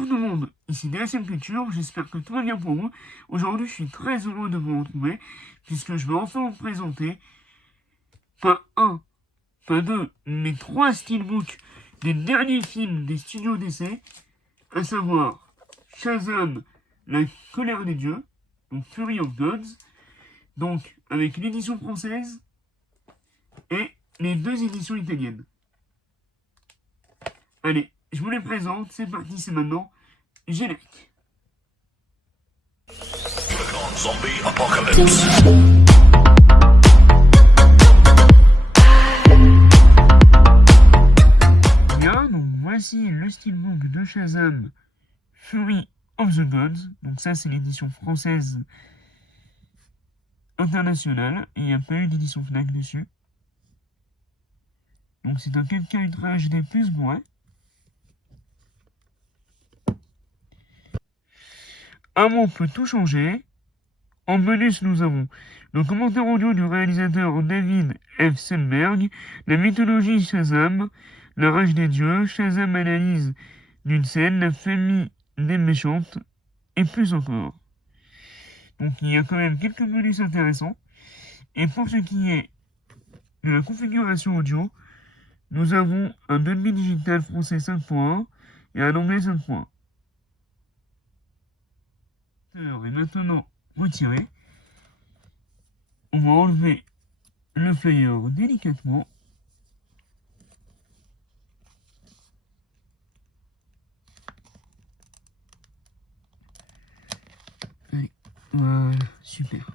Bonjour tout le monde, ici DSM Culture, j'espère que tout va bien pour vous. Aujourd'hui, je suis très heureux de vous retrouver, puisque je vais enfin vous présenter, pas un, pas deux, mais trois steelbooks des derniers films des studios DC, à savoir Shazam, la colère des dieux, donc Fury of Gods, donc avec l'édition française et les deux éditions italiennes. Allez, je vous les présente, c'est parti, c'est maintenant, générique. Zombie Apocalypse. Bien, donc voici le steelbook de Shazam, Fury of the Gods. Donc ça, c'est l'édition française internationale. Et il n'y a pas eu d'édition Fnac dessus. Donc c'est un 4K Ultra HD plus Blu-ray. Un mot peut tout changer. En bonus, nous avons le commentaire audio du réalisateur David F. Selberg, la mythologie Shazam, la rage des dieux, Shazam analyse d'une scène, la famille des méchantes, et plus encore. Donc il y a quand même quelques bonus intéressants. Et pour ce qui est de la configuration audio, nous avons un Dolby Digital français 5.1 et un anglais 5.1. Et maintenant retiré. On va enlever le flyer délicatement. Allez, voilà, super.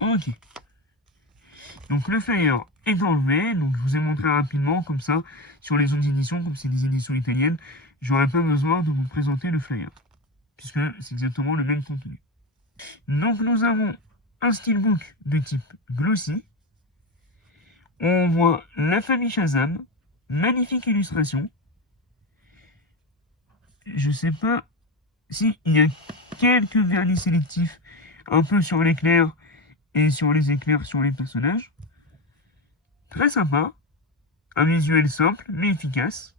Ok. Donc le flyer est enlevé, donc je vous ai montré rapidement comme ça sur les autres éditions, comme c'est des éditions italiennes, j'aurais pas besoin de vous présenter le flyer, puisque c'est exactement le même contenu. Donc nous avons un steelbook de type glossy. On voit la famille Shazam, magnifique illustration. Je sais pas si il y a quelques vernis sélectifs un peu sur l'éclair et sur les éclairs sur les personnages. Très sympa, un visuel simple mais efficace.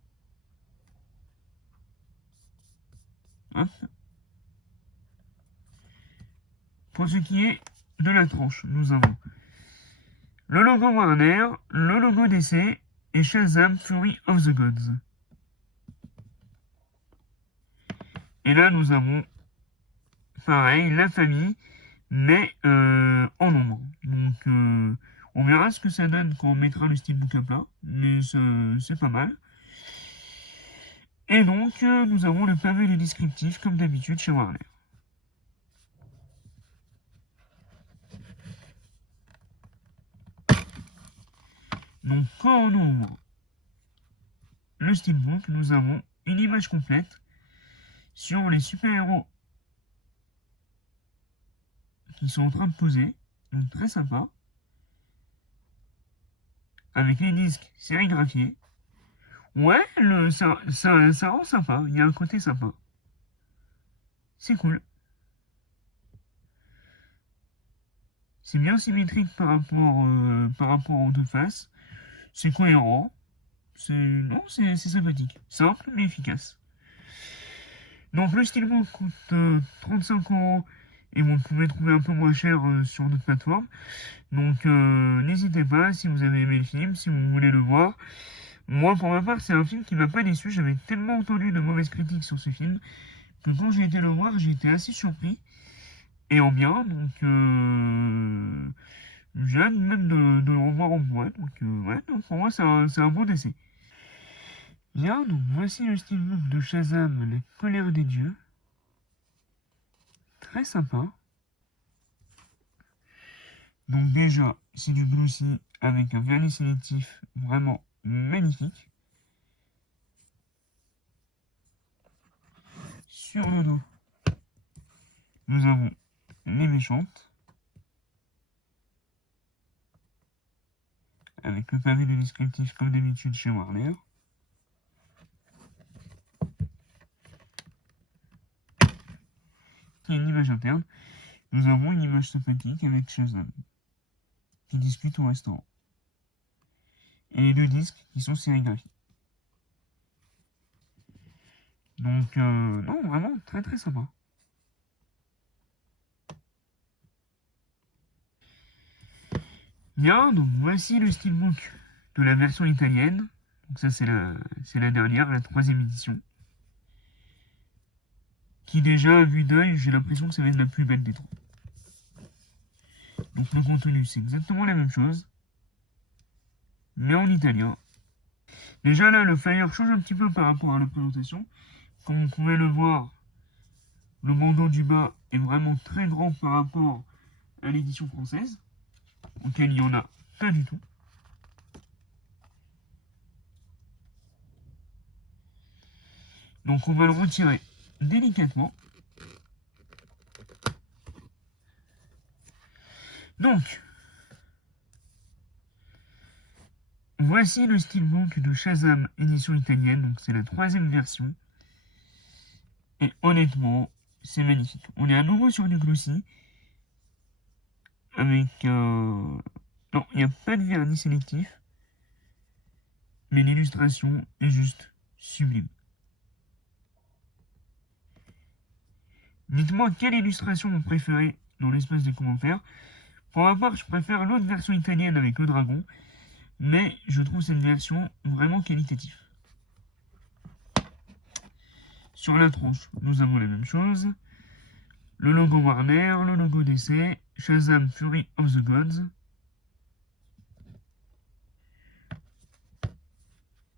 Hop. Pour ce qui est de la tranche, nous avons le logo Warner, le logo DC et Shazam Fury of the Gods. Et là, nous avons, pareil, la famille, mais en nombre. Donc, on verra ce que ça donne quand on mettra le steelbook à plat, mais c'est pas mal. Et donc, nous avons le pavé de descriptif, comme d'habitude chez Warner. Donc, quand on ouvre le steelbook, nous avons une image complète sur les super-héros qui sont en train de poser, donc très sympa, avec les disques sérigraphiés. Ouais, ça rend sympa, il y a un côté sympa. C'est cool. C'est bien symétrique par rapport aux deux faces. C'est cohérent. Non, c'est sympathique. Simple mais efficace. Donc le steelbook coûte 35 € et vous pouvez trouver un peu moins cher sur d'autres plateformes. Donc n'hésitez pas si vous avez aimé le film, si vous voulez le voir. Moi pour ma part c'est un film qui m'a pas déçu. J'avais tellement entendu de mauvaises critiques sur ce film que quand j'ai été le voir j'ai été assez surpris. Et en bien, donc j'ai hâte même de le revoir en boîte. Donc ouais, donc pour moi c'est un bon essai. Bien, donc voici le steelbook de Shazam, la colère des dieux. Très sympa. Donc déjà, c'est du glossy avec un vernis sélectif vraiment magnifique. Sur le dos, nous avons les méchantes. Avec le pavé de descriptif comme d'habitude chez Warner. Et une image interne. Nous avons une image sympathique avec Shazam. qui discutent au restaurant. Et les 2 disques qui sont sérigraphiés. Donc, non, vraiment très très sympa. Bien, donc voici le steelbook de la version italienne. Donc ça c'est la dernière, la 3e édition. Qui déjà, à vue d'œil, j'ai l'impression que ça va être la plus belle des 3. Donc le contenu c'est exactement la même chose, mais en italien. Déjà là, le flyer change un petit peu par rapport à la présentation. Comme vous pouvez le voir, le bandeau du bas est vraiment très grand par rapport à l'édition française, auquel il n'y en a pas du tout. Donc on va le retirer délicatement. Donc, voici le steelbook de Shazam édition italienne, donc c'est la 3e version. Et honnêtement, c'est magnifique. On est à nouveau sur du glossy, avec... Non, il n'y a pas de vernis sélectif, mais l'illustration est juste sublime. Dites-moi quelle illustration vous préférez dans l'espace des commentaires. Pour ma part, je préfère l'autre version italienne avec le dragon, mais je trouve cette version vraiment qualitative. Sur la tronche, nous avons la même chose. Le logo Warner, le logo DC, Shazam Fury of the Gods.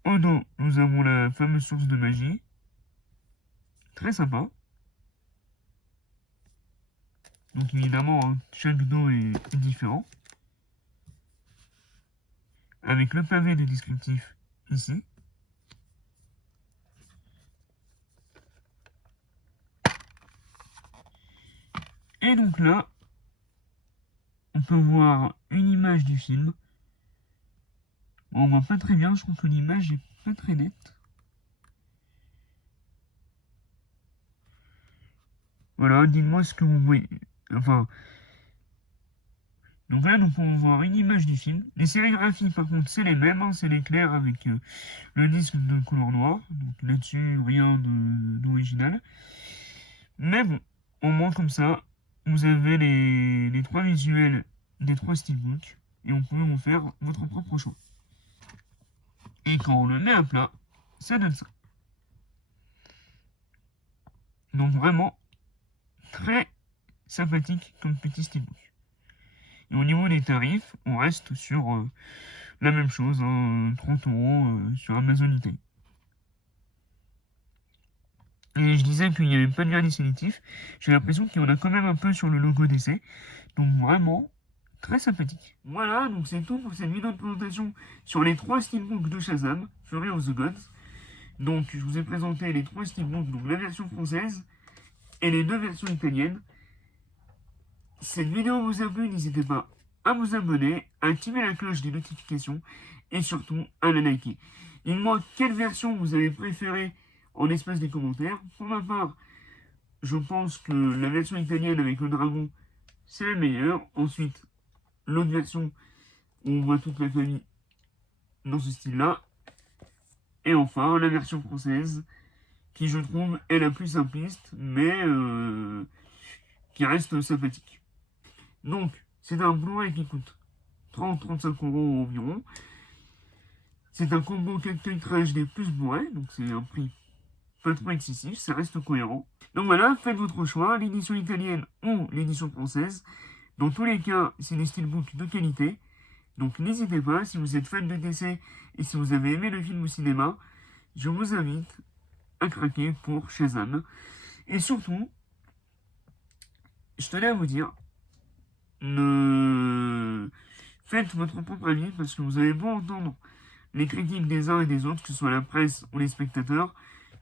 Au dos, nous avons la fameuse source de magie. Très sympa. Donc évidemment, hein, chaque dos est différent. Avec le pavé de descriptif ici. Et donc là, on peut voir une image du film. Bon, on voit pas très bien, je trouve que l'image est pas très nette. Voilà, dites-moi ce que vous voyez. Enfin, donc là, nous pouvons voir une image du film. Les sérigraphies, par contre, c'est les mêmes, hein, c'est les clairs avec le disque de couleur noire. Donc là-dessus, rien d'original. Mais bon, au moins comme ça, vous avez les 3 visuels des 3 steelbooks. Et on peut vous faire votre propre choix. Et quand on le met à plat, ça donne ça. Donc vraiment, très sympathique comme petit steelbook. Et au niveau des tarifs, on reste sur la même chose, hein, 30 € sur Amazon Italie. Et je disais qu'il n'y avait pas de vernis sélectif, j'ai l'impression qu'il y en a quand même un peu sur le logo d'essai. Donc vraiment, très sympathique. Voilà, donc c'est tout pour cette vidéo de présentation sur les 3 steelbooks de Shazam, Fury of the Gods. Donc je vous ai présenté les 3 steelbooks, donc la version française et les 2 versions italiennes. Si cette vidéo vous a plu, n'hésitez pas à vous abonner, à activer la cloche des notifications et surtout à la liker. Dites-moi quelle version vous avez préférée en espace des commentaires. Pour ma part, je pense que la version italienne avec le dragon, c'est la meilleure. Ensuite, l'autre version où on voit toute la famille dans ce style-là. Et enfin, la version française, qui je trouve est la plus simpliste, mais qui reste sympathique. Donc, c'est un Blu-ray qui coûte 30-35 € environ. C'est un combo 4K HD plus Blu-ray, donc c'est un prix pas trop excessif, ça reste cohérent. Donc voilà, faites votre choix, l'édition italienne ou l'édition française. Dans tous les cas, c'est des steelbooks de qualité. Donc n'hésitez pas, si vous êtes fan de DC et si vous avez aimé le film au cinéma, je vous invite à craquer pour Shazam. Et surtout, je tenais à vous dire, faites votre propre avis, parce que vous avez beau entendre les critiques des uns et des autres, que ce soit la presse ou les spectateurs,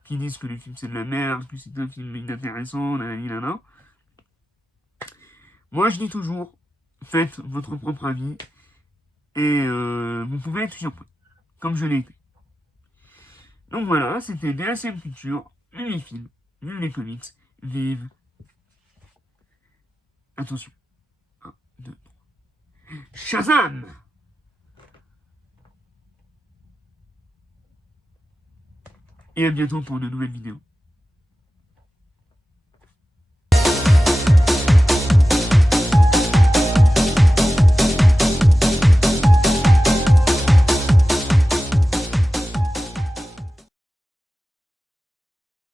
qui disent que le film c'est de la merde, que c'est un film inintéressant, nanana. Moi je dis toujours, faites votre propre avis, et vous pouvez être surpris, comme je l'ai été. Donc voilà, c'était DACM Culture, vive les films, vive les comics, vive... Attention. 1, 2, 3. Shazam! Et à bientôt pour de nouvelles vidéos.